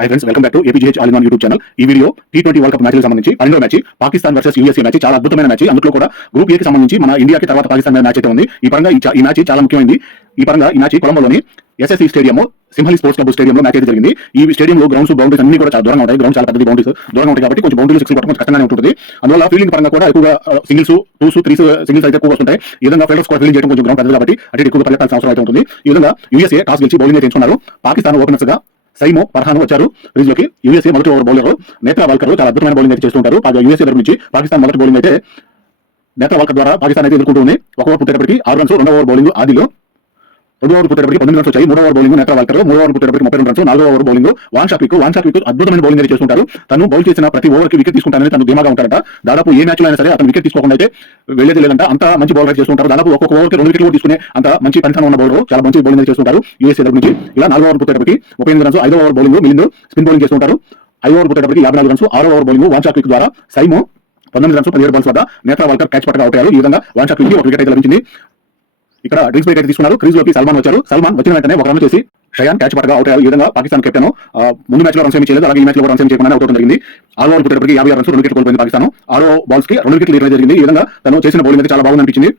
High friends, welcome back to APGH all in one YouTube channel. ఈ video T20 world cup మ్యాచ్లకు సంబంధించి 12వ match Pakistan versus USA match చాలా అద్భుతమైన match. అందులో కూడా గ్రూప్ ఏకి సంబంధించి మన ఇండియాకి తర్వాత పాకిస్తాన్ మ్యాచ్ అయితే ఉంది. ఈ పరంగా ఈ మ్యాచ్ చాలా ముఖ్యమైనది. ఈ మ్యాచ్ కొలంబోలోని SSC stadium, Sinhalese sports club స్టేడియంలో మ్యాచ్ అయితే జరిగింది. ఈ స్టేడియంలో గ్రౌండ్స్, బౌండరీస్ అన్ని కూడా చాలా దూరంగా ఉంటాయి. గ్రౌండ్ చాలా పెద్ద బౌండరీస్ దూరంగా ఉంటాయి కాబట్టి కొంచెం బౌండరీలు సిక్స్ కొట్టడం కష్టంగానే ఉంటుంది. అందువల్ల ఫీల్డింగ్ పరంగా కూడా ఎక్కువగా సింగిల్స్, టూస్, త్రీస్ సింగిల్స్ అయితే ఎక్కువ వస్తుంటాయి. ఈ విధంగా ఫీల్డర్స్ కూడా ఫీల్డింగ్ చేయడం కొంచెం గ్రౌండ్ పెద్దది కాబట్టి అటు ఎక్కువగా పరిగెత్తాల్సిన అవసరం అయితే ఉంటుంది. ఈ విధంగా యూఎస్ఏ టాస్ గెలిచి బౌలింగ్ ఎంచుకున్నారు. పాకిస్తాన్ ఓపెనర్స్ గా సైమో, ఫర్హాన్ వచ్చారు క్రీజ్లోకి. యూఎస్ఏ మొదటి ఓవర్ బౌలర్ నేత్రా వాల్కర్ చాలా అద్భుతమైన బౌలింగ్ అయితే చేస్తుంటారు. యూఎస్ఏ తరపు నుంచి పాకిస్తాన్ మొదటి బౌలింగ్ అయితే నేత్రా వాల్కర్ ద్వారా పాకిస్తాన్ అయితే ఎదుర్కొంటుంది. ఒక ఓవర్ పుట్టేటప్పటికి 6 రన్స్, రెండో ఓవర్ బౌలింగ్ ఆదిలో, రెండో ఓవర్ పుట్టేటప్పటికి 19 రన్స్ వచ్చాయి. మూడో ఓవర్ బౌలింగ్ నేత్రా వాల్కర్, మూడో ఓవర్ పుట్టేటప్పటికి 32 రన్స్, నాలుగో ఓవర్ బౌలింగ్ వాన్షాక్విక్ అద్భుతమైన బౌలింగ్ అయితే చేస్తుంటారు. తను బౌల్ చేసిన ప్రతి ఓవర్కి వికెట్ తీసుకుంటానని తను ధీమాగా ఉంటారంట. దాదాపు ఏ మ్యాచ్ లో అయినా సరే అతను వికెట్ తీసుకోకుండా అయితే వెళ్ళేది లేదంట. అంత మంచి బౌలర్ చేస్తుంటారు. దాదాపు ఒక్కొక్క ఓవర్కి 2 వికెట్లు తీసుకునే అంత మంచి పరిస్థితి ఉన్న బౌలర్, చాలా మంచి బౌలింగ్ చేస్తుంటారు యూఎస్ఏ తరపు నుంచి. ఇలా 4 ఓవర్ పుట్టేటప్పటికి 38 runs, 5 over bowling Milind spin bowling చేస్తుంటారు. 5 ఓవర్ పుట్టేటప్పటికి 54 రన్స్, 6 ఓవర్ బౌలింగ్ వాన్షాక్విక్ ద్వారా సైమో 19 రన్స్, 17 బాల్స్ వద్ద నేత్రా వాల్కర్ క్యాచ్ పట్టగా అవుట్ అయ్యారు. ఈ విధంగా వాన్షాక్విక్ ఒక వికెట్ అయితే లభించింది. ఇక్కడ డ్రింక్స్ బ్రేక్ అయితే తీసుకున్నారు. క్రీజ్ లోకి సల్మాన్ వచ్చారు. సల్మాన్ వచ్చిన వెంటనే ఒక రన్ చేసి షయాన్ క్యాచ్ పట్టగా అవుట్ అయ్యారు. ఈ విధంగా పాకిస్తాన్ కెప్టెన్ ముందు మ్యాచ్ లో రన్స్ ఏమీ చేయలేదు, అలాగే ఈ మ్యాచ్ లో రన్స్ ఏమీ చేయకుండా అవుట్ అవడం జరిగింది. 6 ఓవర్ పుట్టేటప్పటికి 56 రన్స్, 2 వికెట్లు కోల్పోయింది పాకిస్తాన్. 6 బాల్స్ కి 2 వికెట్లు తీయడం జరిగింది. ఈ విధంగా తను చేసిన బౌలింగ్ అయితే చాలా బాగుంది అనిపించింది.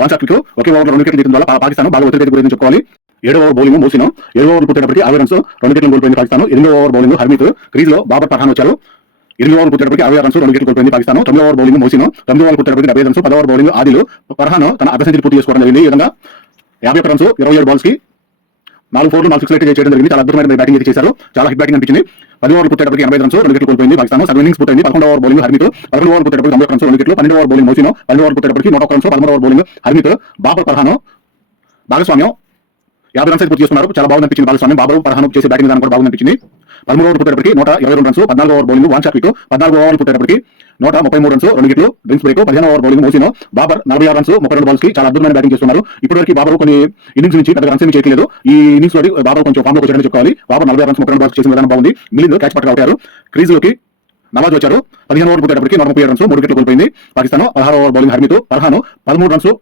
వాన్షాక్విక్ ఒకే ఓవర్ 2 వికెట్లు తీయడం వల్ల పాకిస్తాన్ బాగా ఒత్తిడి గురించి చెప్పుకోవాలి. 7వ ఓవర్ బౌలింగ్ మోసినో, 7 ఓవర్ పుట్టేటప్పటికి 60 రన్స్, 2 వికెట్లు కోల్పోయింది పాకిస్తాన్. 8వ ఓవర్ బౌలింగ్ హర్మిత్, క్రీజ్ లో బాబర్ పర్హాన్ వచ్చారు. 8 ఓవర్ పుట్టేటప్పటికి 60 రన్స్, 2 వికెట్లు కోల్పోయింది పాకిస్తాన్. 9వ ఓవర్ బౌలింగ్ మోసినో, 9వ ఓవర్ పుట్టేటప్పటికి 75 రన్స్, 10వ ఓవర్ బౌలింగ్ ఆదిలో పర్హాన్ తన అర్ధ సెంచరీ పూర్తి చేసుకోవడం జరిగింది. ఈ విధంగా 51 రన్స్, 27 బాల్స్ కి 4 4 4 6 అయితే చేయడం జరిగింది. చాలా అద్భుతమైన బ్యాటింగ్ అయితే చేశారు. చాలా హిట్ బ్యాటింగ్ అనిపించింది. 10 ఓవర్ పుట్టేటప్పటికి 85 రన్స్, 2 వికెట్లు కోల్పోయింది పాకిస్తాన్. 7 ఇన్నింగ్స్ పూర్తయింది. 11వ ఓవర్ బౌలింగ్ హర్మిత్, 11వ ఓవర్ పుట్టేటప్పటికి 91 రన్స్, 2 వికెట్లు. 12వ ఓవర్ బౌలింగ్ మోసినో, 12వ ఓవర్ పుట్టేటప్పటికి 101 రన్స్, 13వ ఓవర్ బౌలింగ్ హర్మిత్. బాబర్ పర్హాన్ భాగస్వామ్యం 50 రన్స్ అయితే పూర్తి చేసుకున్నారు. చాలా బాగుంది అనిపించింది భాగస్వామ్యం. బాబర్ పర్హాన్ చేసే బ్యాటింగ్ విధానం కూడా బాగుంది అనిపించింది. 13వ ఓవర్ పుట్టేటప్పటికి 122 రన్స్, 14వ ఓవర్ బౌలింగ్ వాన్షాక్విక్, 14వ ఓవర్ పుట్టేటప్పటికి 133 రన్స్, 2 వికెట్లు డ్రింక్స్ బ్రేక్. 15వ ఓవర్ బౌలింగ్ మోసినో, బాబర్ 46 రన్స్, 32 బాల్స్ కి చాలా అద్భుతమైన బ్యాటింగ్ చేస్తున్నారు. ఇప్పటివరకు బాబర్ కొన్ని ఇన్నింగ్స్ నుంచి పెద్ద రన్స్ ఏమీ చేయట్లేదు. ఈ ఇన్నింగ్స్ లో బాబర్ కొంచెం ఫామ్ లోకి వచ్చారని చెప్పుకోవాలి. బాబర్ 46 రన్స్, 32 బాల్స్ చేసిన విధానం బాగుంది. మిలింద్ క్యాచ్ పట్టగా అవుతారు. క్రీజ్ లోకి నవాజ్ వచ్చారు. 15వ ఓవర్ పుట్టేటప్పటికి 137 రన్స్, 3 వికెట్లు కోల్పోయింది పాకిస్తాన్. 16వ over bowling Harmeet, Farhan 13 runs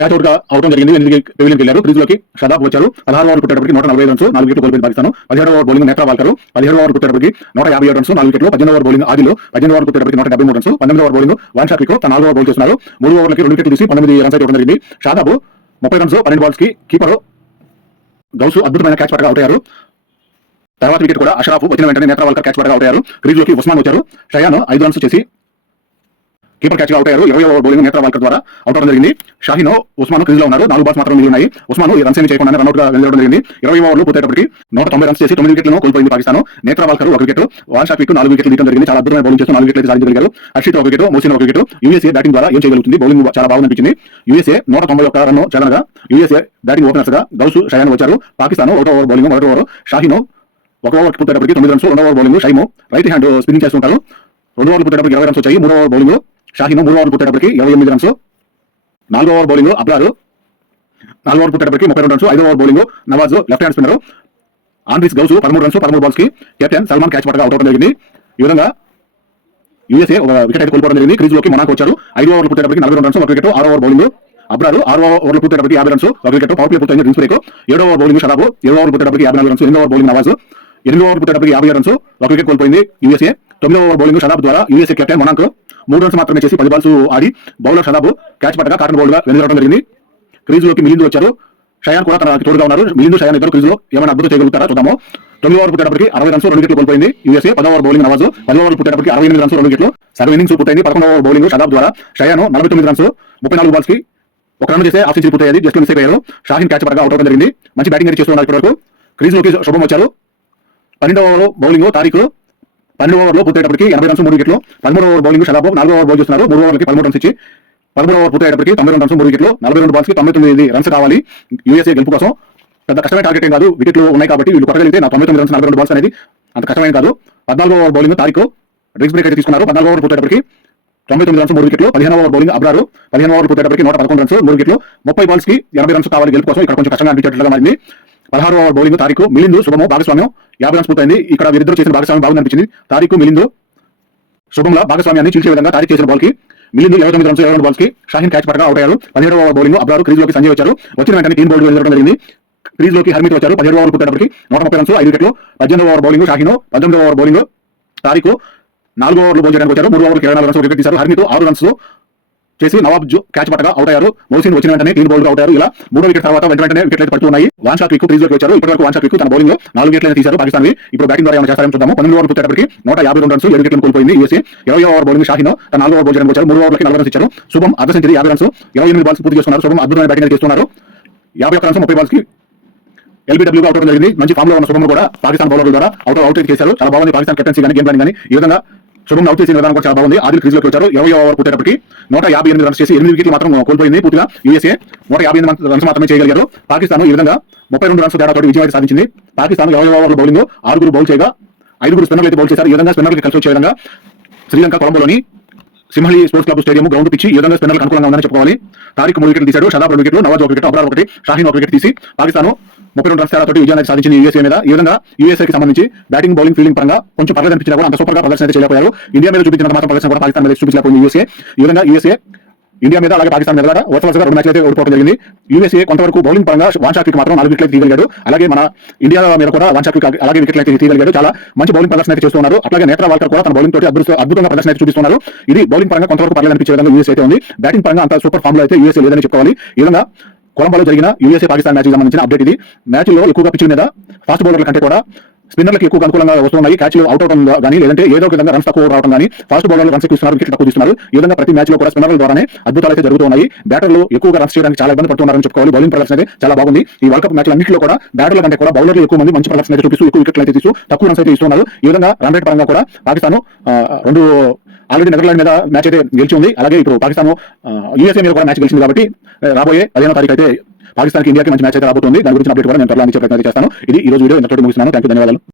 catch out గా అవడం జరిగింది. 8 పెవిలియన్కి వెళ్లారు. క్రీజ్ లోకి షదాబ్ వచ్చారు. 16వ ఓవర్ పుట్టేటప్పటికి 145 రన్స్, 4 వికెట్లు కోల్పోయింది పాకిస్తాన్. 17వ ఓవర్ బౌలింగ్ నేత్రా వాల్కర్, 17వ ఓవర్ పుట్టేటప్పటికి 157 రన్స్, 4 వికెట్లు. 18వ ఓవర్ బౌలింగ్ ఆదిలో, 18వ ఓవర్ పుట్టేటప్పటికి 173 రన్స్, 19వ ఓవర్ బౌలింగ్ వాన్షాక్విక్ 4వ ఓవర్ బౌల్ చేస్తున్నారు. 3 ఓవర్లకి 2 వికెట్లు తీసి 19 రన్స్ అయితే ఇవ్వడం జరిగింది. షాదాబ్ 30 రన్స్, 12 బాల్స్ కి కీపర్ గౌస్ అద్భుతమైన క్యాచ్ పట్టగా అవుట్ అయ్యారు. తర్వాత వికెట్ కూడా అషరాఫ్ వచ్చిన వెంటనే నేత్రా వాల్కర్ క్యాచ్ పట్టగా అవుట్ అయ్యారు. క్రీజ్ లోకి ఉస్మాన్ వచ్చారు. షయాన్ 5 రన్స్ చేసి కీపర్ క్యాచ్ అవుట్ అయ్యారు. 20వ ఓవర్ బౌలింగ్ నేత్రా వాల్కర్ ద్వారా అవుట్ అవడం జరిగింది. షాహీన్, ఉస్మాన్ క్రీజ్ లో ఉన్నారు. 4 బాల్స్ మాత్రం మిగిలి ఉన్నాయి. ఉస్మాన్ ఈ రన్స్ ఏమీ చేయకుండా రన్అట్ గా వెళ్ళడం జరిగింది. 20 ఓవర్లు పూర్తయ్యేటప్పటికి 190 రన్స్ చేసి 9 వికెట్లను కోల్పోయింది పాకిస్తాన్. నేత్రా వాల్కర్ 1 వికెట్, వాన్షాక్విక్ 4 వికెట్లు తీయడం జరిగింది. చాలా అద్భుతమైన బౌలింగ్ చేస్తూ 4 వికెట్లు సాధించగలిగారు. Harshit 1 wicket, Mohsin 1 wicket. USA batting ద్వారా ఏం చేయగలుగుతుంది? బౌలింగ్ చాలా బాగుంది అనిపించింది. యూఎస్ఏ 191 రన్ చేరగా యూఎస్ఏ బ్యాటింగ్ ఓపెనర్స్ గా గౌస్, షయాన్ వచ్చారు. పాకిస్తాన్ 1వ ఓవర్ బౌలింగ్, 1వ ఓవర్ షాహీన్ 1 ఓవర్ పూర్తయ్యేటప్పటికి 9 రన్స్, 2వ ఓవర్ బౌలింగ్ షైమో రైట్ హ్యాండ్ స్పిన్నింగ్ చేస్తుంటారు. 2వ ఓవర్ పూర్తయ్యేటప్పటికి 20 రన్స్ వచ్చాయి. 3వ ఓవర్ బౌలింగ్ షాహీన్, 3వ ఓవర్ పుట్టేటప్పటికి 28 రన్స్, 4వ ఓవర్ బౌలింగ్ అబ్రార్, 4వ ఓవర్ పుట్టేటప్పటికి 32 రన్స్, 5వ over bowling Nawaz left hand spinner. Andries Gous 13 runs, 13 balls కి కెప్టెన్ సల్మాన్ క్యాచ్ పట్టగా అవుట్ అవడం జరిగింది. ఈ విధంగా యూఎస్ఏ ఒక వికెట్ అయితే కోల్పోవడం జరిగింది. క్రీజ్ లోకి మొనాకో వచ్చారు. 5వ ఓవర్ పుట్టేటప్పటికి 42 రన్స్, 1 వికెట్. 6వ ఓవర్ బౌలింగ్ అబ్రార్, 6వ ఓవర్ పుట్టేటప్పటికి 50 రన్స్, 1 వికెట్. పవర్ ప్లే పూర్తయింది. Drinks break. 7వ ఓవర్ బౌలింగ్ షదాబ్, 7వ ఓవర్ పుట్టేటప్పటికి 54 రన్స్, 8వ ఓవర్ బౌలింగ్ నవాజ్, 8వ ఓవర్ పుట్టేటప్పటికి 50 రన్స్, 1 వికెట్ కోల్పోయింది యూఎస్ఏ. 9వ ఓవర్ బౌలింగ్ షదాబ్ ద్వారా యూఎస్ఏ కెప్టెన్ మొనాకో 3 రన్స్ మాత్రమే చేసి 10 బాల్స్ ఆడి బౌలర్ షదాబ్ క్యాచ్ పట్టగా కాటన్ బౌల్ గా వెనుదిరగడం జరిగింది. క్రీజ్ లోకి మిలింద్ వచ్చారు. షయాన్ కూడా తనకి తోడుగా ఉన్నారు. మిలింద్, షయాన్ ఇద్దరు క్రీజ్ లో ఏమైనా అద్భుతం చేయగలుగుతారా చూద్దాము. 9వ ఓవర్ పుట్టేటప్పటికి 60 రన్స్, 2 వికెట్లు కోల్పోయింది యూఎస్ఏ. 10వ ఓవర్ బౌలింగ్ నవాజ్, 10వ ఓవర్ పుట్టేటప్పటికి 68 రన్స్, 2 వికెట్లు. 7 ఇన్నింగ్స్ పూర్తయింది. 11వ ఓవర్ బౌలింగ్ షదాబ్ ద్వారా షయాన్ 49 రన్స్, 34 బాల్స్ కి 1 రన్ చేస్తే హాఫ్ సెంచరీ పూర్తయ్యేది. జస్ట్ మిస్ అయ్యారు. షాహీన్ క్యాచ్ పట్టగా అవుట్ అవడం జరిగింది. మంచి బ్యాటింగ్ అయితే చేస్తున్నారు ఇప్పటివరకు. క్రీజ్ లోకి శుభం వచ్చారు. 12వ ఓవర్ బౌలింగ్ తారీఖు 12 ఓవర్లో పూర్తయ్యేటప్పటికి 80 రన్స్, 3 వికెట్లు. 13వ ఓవర్ బౌలింగ్ షదాబ్ 4వ ఓవర్ బౌల్ చేస్తున్నారు. 3 ఓవర్లకి 13 రన్స్ ఇచ్చి 13వ ఓవర్ పూర్తయ్యేటప్పటికి 92 రన్స్, 3 వికెట్లు. 42 బాల్స్ కి 99 రన్స్ కావాలి యూఎస్ఏ గెలుపు కోసం. పెద్ద కష్టమైన టార్గెట్ ఏం కాదు. వికెట్లు ఉన్నాయి కాబట్టి వీళ్ళు కొట్టగలిగితే 99 రన్స్, 42 బాల్స్ అనేది అంత కష్టమైన కాదు. 14వ ఓవర్ బౌలింగ్ తారీఖు డ్రింక్స్ బ్రేక్ అయితే తీసుకున్నారు. 14వ ఓవర్ పూర్తయ్యేటప్పటికి 99 రన్స్, 3 వికెట్లు. 15వ ఓవర్ బౌలింగ్ అబ్రారు, 15వ ఓవర్ పూర్తయ్యేటప్పటికి 111 రన్స్, 3 వికెట్లు. 30 బాల్స్ కి 80 రన్స్ కావాలి గెలుపు కోసం. ఇక్కడ కొంచెం కష్టంగా అనిపించేట్లుగా మారింది. 16వ ఓవర్ బౌలింగ్ తారీఖు మిలింద్, శుభము భాగస్వామ్యం 50 రన్స్ పూర్తయింది. ఇక్కడ వీరిద్దరు చేసిన భాగస్వామ్యం బాగుంది అనిపించింది. తారీఖు మిలింద్ శుభంలా భాగస్వామ్యాన్ని చీల్చే విధంగా తారీఖు చేసిన బాల్ కి మిలింద్ 29 రన్స్, 22 బాల్స్ కి షాహీన్ క్యాచ్ పట్టగా అవుట్ అయ్యారు. 17వ ఓవర్ బౌలింగ్ అబ్రారు, క్రీజ్ లోకి సంజయ్ వచ్చారు. వచ్చిన వెంటనే క్లీన్ బౌల్డ్ వెళ్ళడం జరిగింది. క్రీజ్ లోకి హర్మిత్ వచ్చారు. 17 ఓవర్ పూర్తయినప్పటికీ 130 రన్స్ 5 వికెట్లు. 18 over bowling Shaheen, 19 over bowling Tariq 4 ఓవర్లు బౌల్ చేయడానికి వచ్చారు. 3 ఓవర్లు 24 రన్స్ వికెట్ తీశారు. హర్మిత్ 6 రన్స్ చేసి నవాబ్ క్యాచ్ పట్టగా అవుట్ అయ్యారు. మౌసిన్ వచ్చిన వెంటనే క్లీన్ బౌల్ అవుట్ అయ్యారు. ఇలా 3 వికెట్ తర్వాత వెంటనే వికెట్లు అయితే పడుతున్నాయి. వాన్షా క్విక్ క్రీజ్ లోకి వచ్చారు. ఇప్పటివరకు వాన్షా క్విక్ తన బౌలింగ్ లో 4 వికెట్లు తీశారు పాకిస్తాన్. ఇప్పుడు బ్యాటింగ్ ద్వారా ఏమైనా చేస్తారని చూద్దాము. 12 ఓవర్ పూర్తయినప్పటికీ 152 రన్స్ 7 వికెట్లు కోల్పోయింది యూఎస్ఏ. 20 ఓవర్ బౌలింగ్ షాహీన్ తన 4 ఓవర్ బౌల్ చేయడానికి వచ్చారు. 3 ఓవర్లకి 40 రన్స్ ఇచ్చారు. శుభం అర్ధ సెంచరీ 50 రన్స్ 28 బాల్స్ పూర్తి చేస్తున్నారు. శుభం అద్భుతమైన బ్యాటింగ్ చేస్తున్నారు. 51 రన్స్ 30 బాల్స్ కి ఎల్బీడబ్ల్యూగా అవుట్ జరిగింది. మంచి ఫామ్ లో ఉన్న శుభం కూడా పాకిస్తాన్ బౌలర్ల ద్వారా అవుట్ చేశారు. చాలా బాగుంది పాకిస్తాన్ కెప్టెన్సీ కానీ గేమ్ ప్లాన్ కానీ. ఈ విధంగా శుభం అవుట్ చేసిన విధానం కూడా చాలా బాగుంది. ఆదిల్ క్రీజ్ లోకి వచ్చారు. 20 ఓవర్ పూర్తయినప్పటికీ 158 రన్స్ చేసి 8 వికెట్లు మాత్రం కోల్పోయింది. పూర్తిగా యూఎస్ఏ 158 రన్స్ మాత్రమే చేయగలిగారు. పాకిస్తాన్ ఈ విధంగా 32 రన్స్ తేడాతో విజయం సాధించింది. పాకిస్తాన్ 20 ఓవర్ల బౌలింగ్ 6 బౌల్ చేయగా 5 స్పిన్నర్లు అయితే బౌల్ చేశారు. ఈ విధంగా స్పిన్నర్లకు కలిసి వచ్చే విధంగా శ్రీలంక కొలంబోలోని Sinhalese sports club stadium ground pitch ఈ విధంగా స్పిన్నర్లకు అనుకూలంగా ఉందని చెప్పుకోవాలి. తారిక్ 3 వికెట్లు తీశాడు. షదాబ్ 2 వికెట్లు, నవాజ్ 1 వికెట్, అబ్రార్ 1, షాహీన్ 1 వికెట్ తీసి పాకిస్తాన్ 32 రన్స్ తేడాతో విజయాన్ని సాధించింది యూఎస్ఏ మీద. ఈ విధంగా యూఎస్ఏకి సంబంధించి బ్యాటింగ్ బౌలింగ్ ఫీల్డింగ్ పరంగా కొంచెం పర్లేదు అనిపించినా కూడా అంత సూపర్ గా ప్రదర్శన అయితే చేయలేకపోయారు. ఇండియా మీద చూపించిన మాత్రం ప్రదర్శన కూడా పాకిస్తాన్ మీద చూపించలేకపోయింది యూఎస్ఏ. ఈ విధంగా యూఎస్ఏ ఇండియా మీద అలాగే పాకిస్తాన్ మీద వరుసగా 2 మ్యాచ్లు అయితే ఓడిపోవడం జరిగింది. యూఎస్ఏ కొంతవరకు బౌలింగ్ పరంగా వాన్షా క్విక్ మాత్రం 4 వికెట్లు తీయగలిగాడు. అలాగే మన ఇండియా మీద కూడా వాన్షా క్విక్ అలాగే వికెట్లు అయితే తీయగలిగాడు. చాలా మంచి బౌలింగ్ ప్రదర్శన అయితే చేస్తున్నారు. అట్లాగే నేత్రా వాల్కర్ కూడా తన బౌలింగ్ తోటి అద్భుతంగా ప్రదర్శన అయితే చూపిస్తున్నారు. ఇది బౌలింగ్ పరంగా కొంతవరకు పర్లేదు అనిపించే విధంగా యూఎస్ఏ అయితే ఉంది. బ్యాటింగ్ పరంగా అంత సూపర్ ఫామ్ లో అయితే యూఎస్ఏ లేదని చెప్పుకోవాలి. ఈ విధంగా కొలంబోలో జరిగిన యూఎస్ఏ పాకిస్తాన్ మ్యాచ్ కి సంబంధించిన అప్డేట్ ఇది. మ్యాచ్ లో ఎక్కువగా పిచ్ల మీద ఫాస్ట్ బౌలర్ల కంటే కూడా స్పిన్నర్లకు ఎక్కువ అనుకూలంగా వస్తున్నాయి. క్యాచ్లు అవుట్ అవడం కానీ లేదంటే ఏదో ఒక విధంగా రన్స్ తక్కువ రావడం కానీ ఫాస్ట్ బౌలర్లు రన్స్ ఎక్కువ ఇస్తున్నారు, వికెట్ తక్కువ ఇస్తున్నారు. ఈ విధంగా ప్రతి మ్యాచ్ లో కూడా స్పిన్నర్ల ద్వారానే అద్భుతాలు అయితే జరుగుతున్నాయి. బ్యాటర్లు ఎక్కువగా రన్స్ చేయడానికి చాలా ఇబ్బంది పడుతున్నారని చెప్పుకోవాలి. బౌలింగ్ ప్రదర్శన అయితే చాలా బాగుంది. ఈ వరల్డ్ కప్ మ్యాచ్ అన్నింటిలో కూడా బ్యాటర్ల కంటే కూడా బౌలర్లు ఎక్కువ మంది మంచి ప్రదర్శన అయితే చూపిస్తూ ఎక్కువ వికెట్లు అయితే తీస్తూ తక్కువ రన్స్ అయితే ఇస్తున్నారు. ఈ విధంగా రన్ రేట్ పరంగా కూడా పాకిస్తాన్ 2 ఆల్రెడీ నెదర్లాండ్ మీద మ్యాచ్ అయితే గెలిచి ఉంది. అలాగే ఇప్పుడు పాకిస్తాన్ యూఎస్ఏ మీద కూడా మ్యాచ్ గెలిచింది. కాబట్టి రాబోయే 15వ తారీఖు అయితే పాకిస్తాన్ ఇండియాకి మంచి మ్యాచ్ అయితే రాబోతుంది. దాని గురించి అప్డేట్ కూడా నేను త్వరలో అందించే ప్రయత్నం చేస్తాను. ఇది ఈ రోజు వీడియో ఇంతటితో ముగిస్తున్నాను. థాంక్యూ, ధన్యవాదాలు.